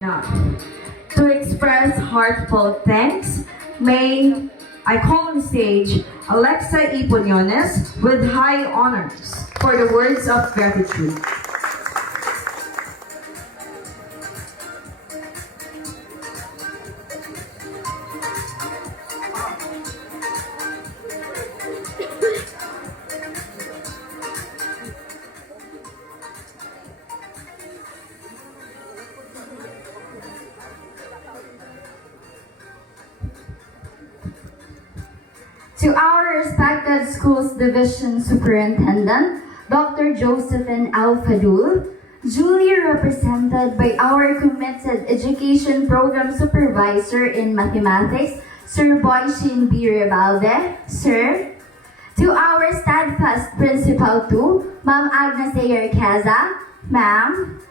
Now, to express heartfelt thanks, may I call on stage Alexa E. Puñones with high honors for the words of gratitude. To our respected schools division superintendent, Dr. Josephine Alfadul, duly represented by our committed education program supervisor in mathematics, Sir Boyshin B. Rebalde, Sir. To our steadfast principal too, Ma'am Agnes A. Arqueza, Ma'am.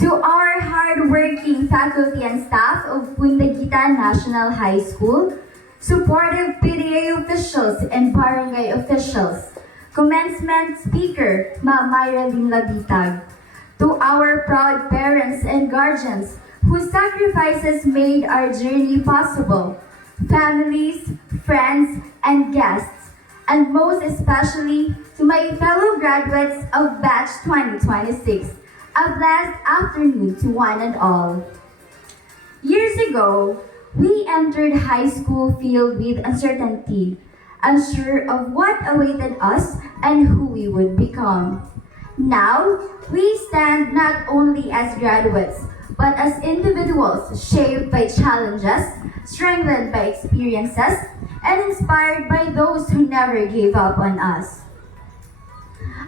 To our hardworking faculty and staff of Puntaguita National High School, supportive PDA officials and barangay officials, commencement speaker, Ma'am Myraline Labitag, to our proud parents and guardians whose sacrifices made our journey possible, families, friends, and guests, and most especially to my fellow graduates of Batch 2026, a blessed afternoon to one and all. Years ago, we entered high school filled with uncertainty, unsure of what awaited us and who we would become. Now, we stand not only as graduates, but as individuals shaped by challenges, strengthened by experiences, and inspired by those who never gave up on us.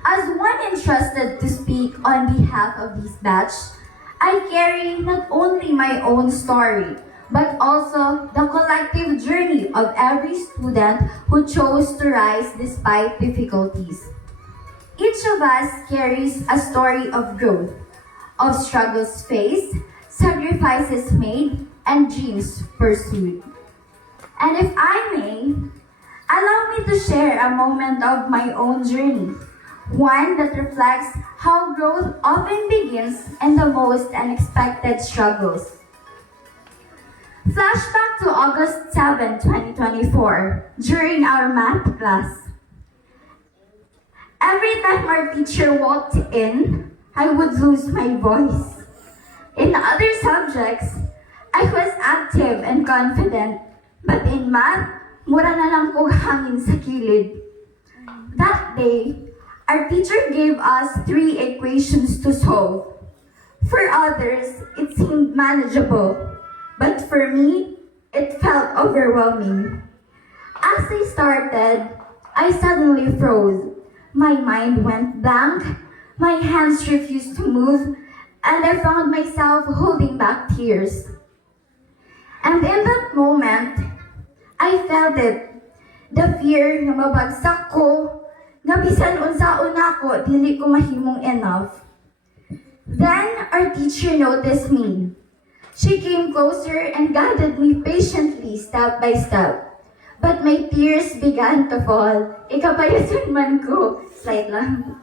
As one entrusted to speak on behalf of this batch, I carry not only my own story, but also the collective journey of every student who chose to rise despite difficulties. Each of us carries a story of growth, of struggles faced, sacrifices made, and dreams pursued. And if I may, allow me to share a moment of my own journey, one that reflects how growth often begins in the most unexpected struggles. Flashback to August 7, 2024, during our math class. Every time our teacher walked in, I would lose my voice. In other subjects, I was active and confident, but in math, mura na lang kong hangin sa kilid. That day, our teacher gave us 3 equations to solve. For others, it seemed manageable. But for me, it felt overwhelming. As I started, I suddenly froze. My mind went blank, my hands refused to move, and I found myself holding back tears. And in that moment, I felt it. The fear na mabagsak ko, nga bisan unsaon ako, dili ko mahimong enough. Then, our teacher noticed me. She came closer and guided me patiently step by step. But my tears began to fall. Ikapayasan man ko. Slide lang.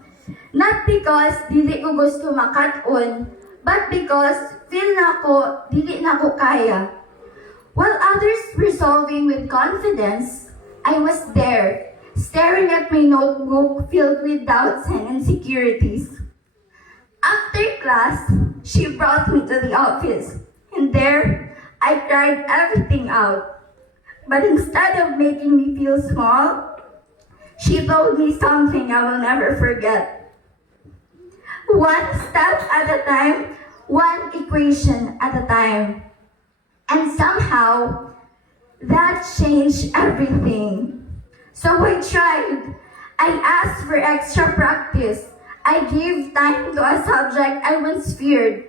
Not because dili ko gusto makat-on, but because feel na ko, dili na ko kaya. While others were solving with confidence, I was there, staring at my notebook filled with doubts and insecurities. After class, she brought me to the office. And there, I cried everything out. But instead of making me feel small, she told me something I will never forget. One step at a time, one equation at a time. And somehow, that changed everything. So I tried. I asked for extra practice. I gave time to a subject I once feared.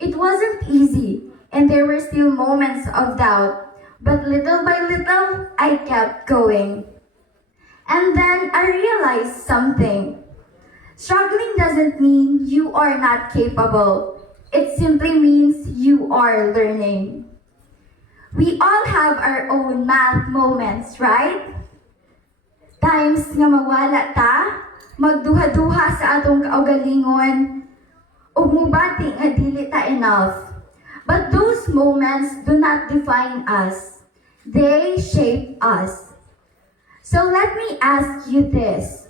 It wasn't easy. And there were still moments of doubt. But little by little, I kept going. And then I realized something. Struggling doesn't mean you are not capable. It simply means you are learning. We all have our own math moments, right? Times nga mawala ta, magduha-duha sa atong kaugalingon, ug mubati nga dili ta enough. But those moments do not define us. They shape us. So let me ask you this.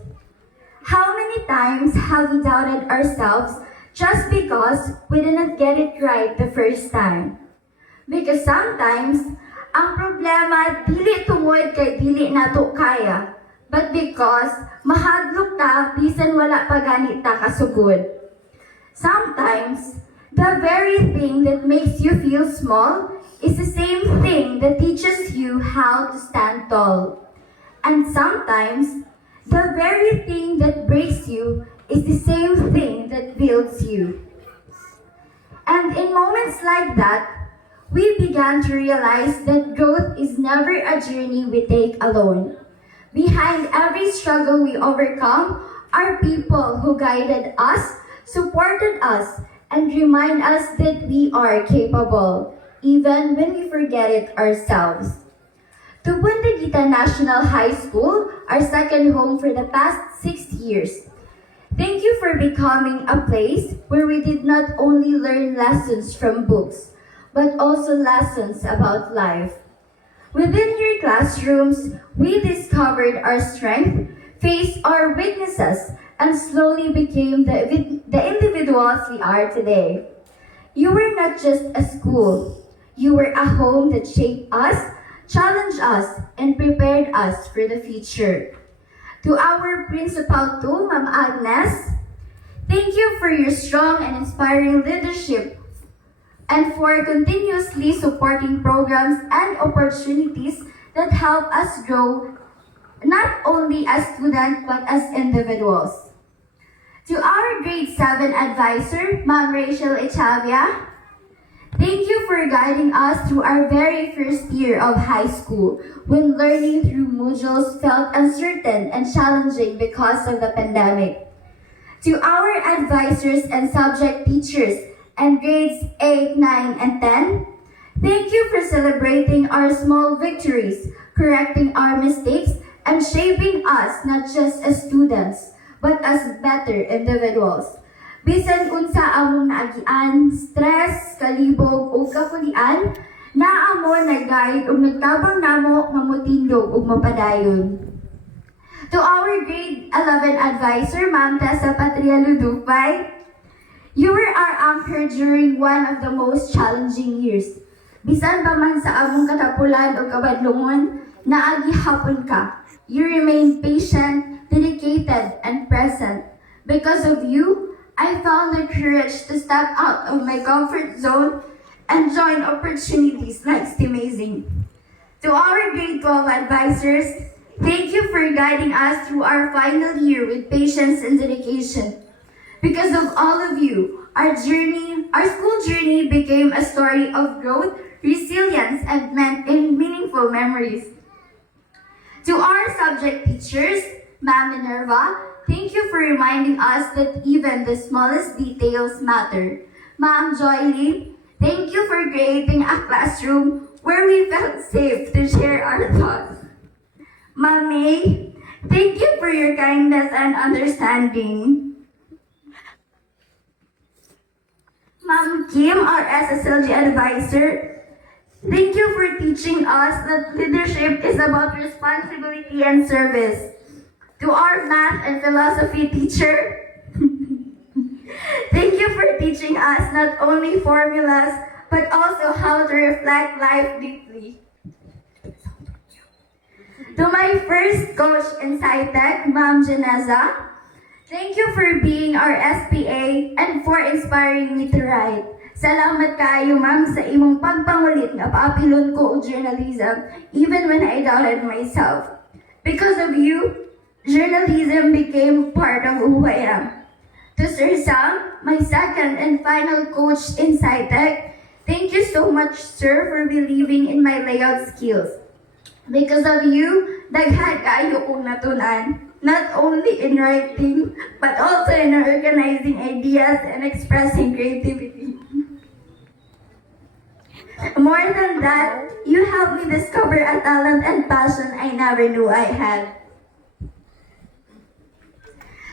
How many times have we doubted ourselves just because we didn't get it right the first time? Because sometimes, ang problema dili tungod kay dili nato kaya, but because mahadlok ta bisan wala pa gani ta kasugod. Sometimes, the very thing that makes you feel small is the same thing that teaches you how to stand tall. And sometimes, the very thing that breaks you is the same thing that builds you. And in moments like that, we began to realize that growth is never a journey we take alone. Behind every struggle we overcome are people who guided us, supported us, and remind us that we are capable, even when we forget it ourselves. To Punta National High School, our second home for the past 6 years. Thank you for becoming a place where we did not only learn lessons from books, but also lessons about life. Within your classrooms, we discovered our strength, faced our weaknesses, and slowly became the individuals we are today. You were not just a school. You were a home that shaped us, challenged us, and prepared us for the future. To our principal too, Ma'am Agnes, thank you for your strong and inspiring leadership and for continuously supporting programs and opportunities that help us grow not only as students but as individuals. To our grade 7 advisor, Ma'am Rachel Echavia, thank you for guiding us through our very first year of high school when learning through modules felt uncertain and challenging because of the pandemic. To our advisors and subject teachers and grades 8, 9, and 10, thank you for celebrating our small victories, correcting our mistakes, and shaping us not just as students, but as better individuals. Bisan unsa among naagian, stress, kalibog, o kapulian, naamo nag-guide ug nagtabang namo nga motindog ug mapadayon. To our grade 11 advisor, Ma'am Tessa Patria Ludupay, you were our anchor during one of the most challenging years. Bisan pa man sa among katapulan o kabadlongon, naagi hapon ka. You remained patient, dedicated, and present. Because of you, I found the courage to step out of my comfort zone and join opportunities like STEAMazing. To our grade 12 advisors, thank you for guiding us through our final year with patience and dedication. Because of all of you, our school journey became a story of growth, resilience, and meaningful memories. To our subject teachers, Ma'am Minerva, thank you for reminding us that even the smallest details matter. Ma'am Joy Lee, thank you for creating a classroom where we felt safe to share our thoughts. Ma'am May, thank you for your kindness and understanding. Ma'am Kim, our SSLG advisor, thank you for teaching us that leadership is about responsibility and service. To our math and philosophy teacher, thank you for teaching us not only formulas, but also how to reflect life deeply. To my first coach in SciTech, Ma'am Janeza, thank you for being our SPA and for inspiring me to write. Salamat kayo, ma'am, sa imong pagpangulit nga paapilon ko og journalism, even when I doubted myself. Because of you, journalism became part of who I am. To Sir Sam, my second and final coach in SciTech, thank you so much, sir, for believing in my layout skills. Because of you, daghan kayo kong natunan, not only in writing, but also in organizing ideas and expressing creativity. More than that, you helped me discover a talent and passion I never knew I had.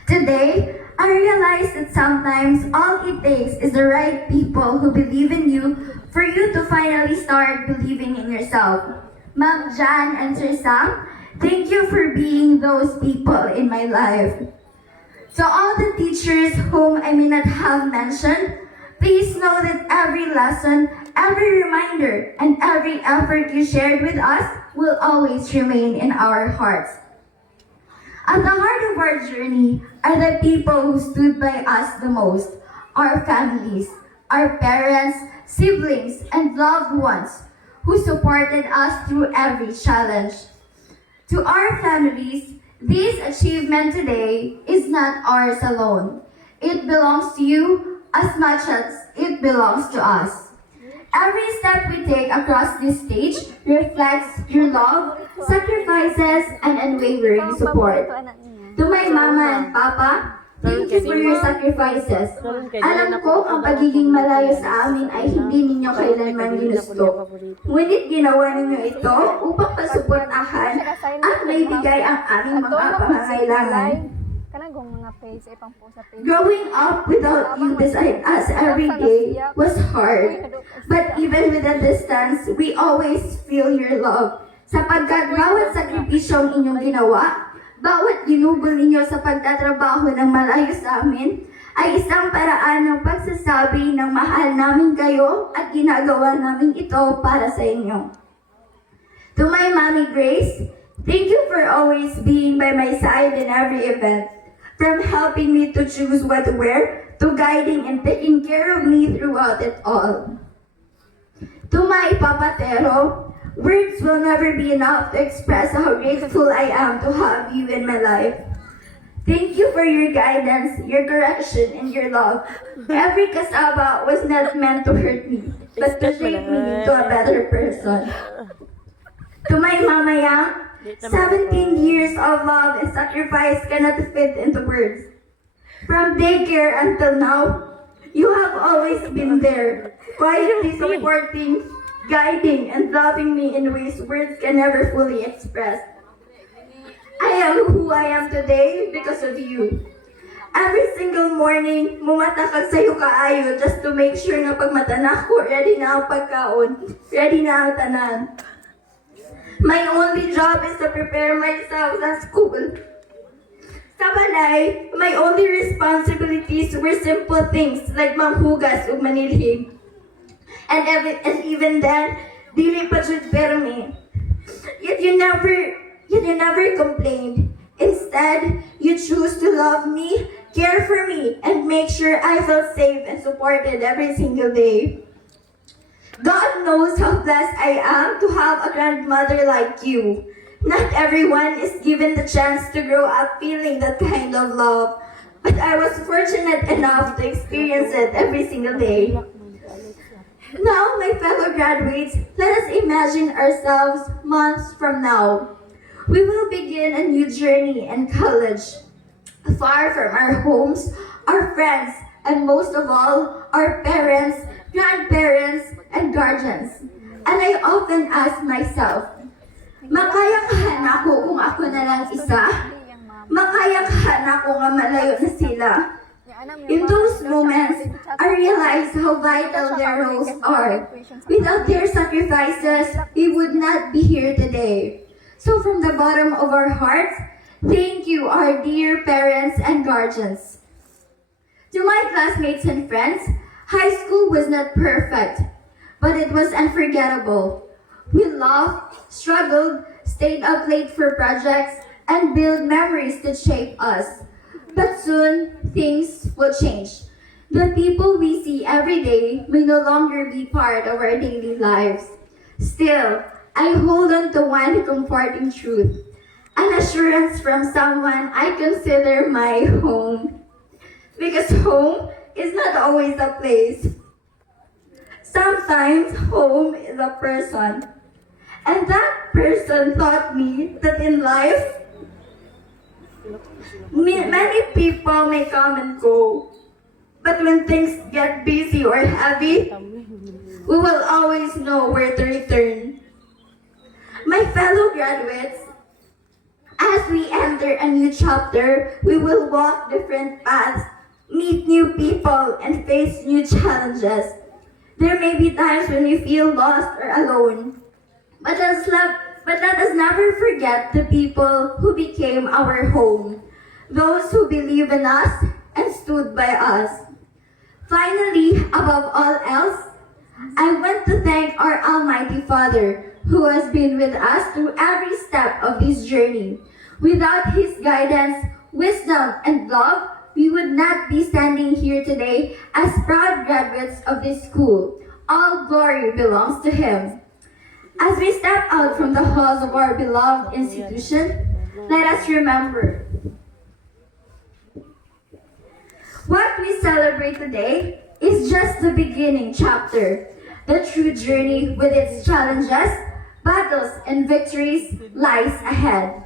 Today, I realize that sometimes all it takes is the right people who believe in you for you to finally start believing in yourself. Ma'am Jan and Sir Sam, thank you for being those people in my life. To all the teachers whom I may not have mentioned, please know that every lesson, every reminder, and every effort you shared with us will always remain in our hearts. At the heart of our journey are the people who stood by us the most, our families, our parents, siblings, and loved ones who supported us through every challenge. To our families, this achievement today is not ours alone. It belongs to you as much as it belongs to us. Every step we take across this stage reflects your love, sacrifices, and unwavering support. To my mama and papa, thank you for your sacrifices. Alam ko ang pagiging malayo sa amin ay hindi ninyo kailanman ginusto. Ngunit ginawa ninyo ito upang pasuportahan at maibigay ang aming mga pangangailangan. Kanagong mga page ay pang post sa page. Growing up without you beside us every day was hard. But even with the distance, we always feel your love. Sapagkat bawat sakripisyong inyong ginawa, bawat ginugol ninyo sa pagtatrabaho ng malayo sa amin, ay isang paraan ng pagsasabi ng mahal namin kayo at ginagawa namin ito para sa inyo. To my Mommy Grace, thank you for always being by my side in every event. From helping me to choose what to wear, to guiding and taking care of me throughout it all. To my Papa Tero, words will never be enough to express how grateful I am to have you in my life. Thank you for your guidance, your correction, and your love. Every kasaba was not meant to hurt me, but to shape me into a better person. To my Mama Yang, 17 years of love and sacrifice cannot fit into words. From daycare until now, you have always been there, quietly supporting, guiding, and loving me in ways words can never fully express. I am who I am today because of you. Every single morning, mumatakag sa'yo kaayo just to make sure na pag matanak ko, ready na ang pagkaon, ready na ang tanan. My only job is to prepare myself sa school. Sa balay, my only responsibilities were simple things like manghugas ug manilhig. And even then, dili pa jud permi. Yet you never complained. Instead, you choose to love me, care for me, and make sure I felt safe and supported every single day. God knows how blessed I am to have a grandmother like you. Not everyone is given the chance to grow up feeling that kind of love, but I was fortunate enough to experience it every single day. Now, my fellow graduates, let us imagine ourselves months from now. We will begin a new journey in college, far from our homes, our friends, and most of all, our parents, grandparents, and guardians. And I often ask myself, makayakahan ako kung ako na lang isa? Makayakahan ako nga malayo na sila? In those moments, I realize how vital their roles are. Without their sacrifices, we would not be here today. So from the bottom of our hearts, thank you, our dear parents and guardians. To my classmates and friends, high school was not perfect, but it was unforgettable. We laughed, struggled, stayed up late for projects, and built memories that shape us. But soon, things will change. The people we see every day may no longer be part of our daily lives. Still, I hold on to one comforting truth, an assurance from someone I consider my home. Because home is not always a place. Sometimes home is a person. And that person taught me that in life, many people may come and go. But when things get busy or heavy, we will always know where to return. My fellow graduates, as we enter a new chapter, we will walk different paths, meet new people, and face new challenges. There may be times when we feel lost or alone. But let us never forget the people who became our home, those who believe in us and stood by us. Finally, above all else, I want to thank our Almighty Father who has been with us through every step of this journey. Without His guidance, wisdom, and love, we would not be standing here today as proud graduates of this school. All glory belongs to Him. As we step out from the halls of our beloved institution, let us remember what we celebrate today is just the beginning chapter. The true journey with its challenges, battles, and victories lies ahead.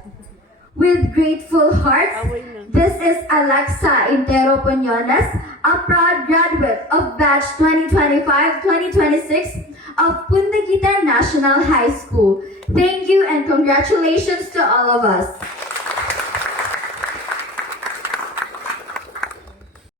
With grateful hearts, this is Alexa Intero Puñones, a proud graduate of batch 2025-2026 of Punta National High School. Thank you and congratulations to all of us.